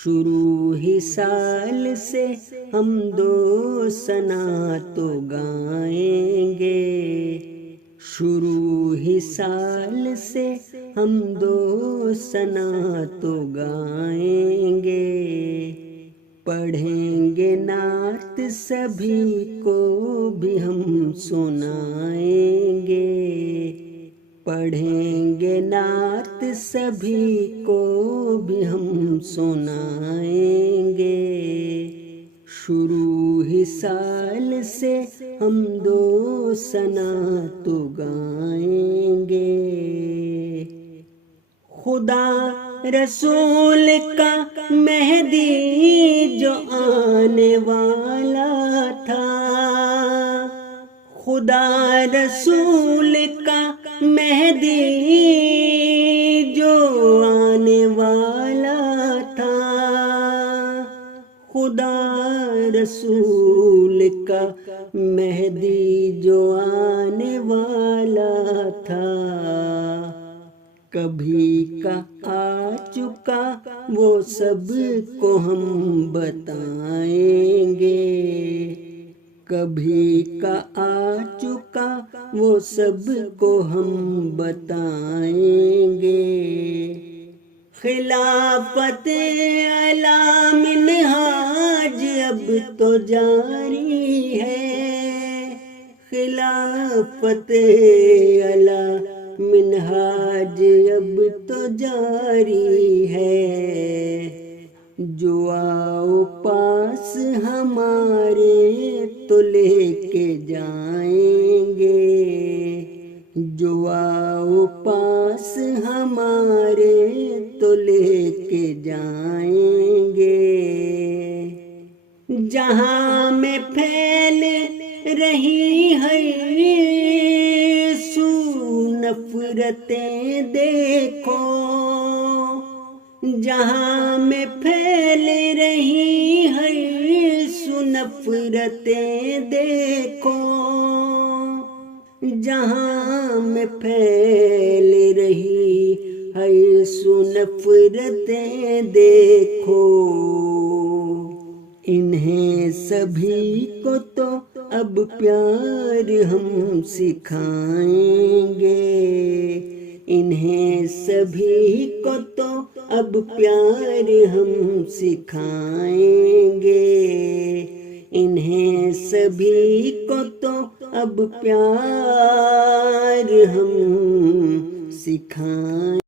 شروع ہی سال سے ہم دو ثنا تو گائیں گے، شروع ہی سال سے ہم دو ثنا تو گائیں گے، پڑھیں گے نعت سبھی کو بھی ہم سنائیں گے، پڑھیں گے نعت سبھی کو بھی ہم سنائیں گے، شروع ہی سال سے ہم دو ثنا تو گائیں گے۔ خدا رسول کا مہدی جو آنے والا تھا، خدا رسول کا مہدی جو آنے والا تھا، خدا رسول کا مہدی جو آنے والا تھا، کبھی کا آ چکا وہ سب کو ہم بتائیں گے، کبھی کا آ چکا وہ سب کو ہم بتائیں گے، خلافت اعلی منہاج اب تو جاری ہے، خلافت اعلی منہاج اب تو جاری ہے، جو آؤ پاس ہمارے تو لے کے جائیں گے، جو آؤ پاس ہمارے تو لے کے جائیں گے، جہاں میں پھیل رہی ہے نفرتیں دیکھو، جہاں میں پھیل رہی ہے نفرتیں دیکھو، جہاں میں پھیل رہی ہے نفرتیں دیکھو، انہیں سبھی کو تو اب پیار ہم سکھائیں گے، انہیں سبھی کو تو اب پیار ہم سکھائیں گے، انہیں سبھی کو تو اب پیار ہم سکھائیں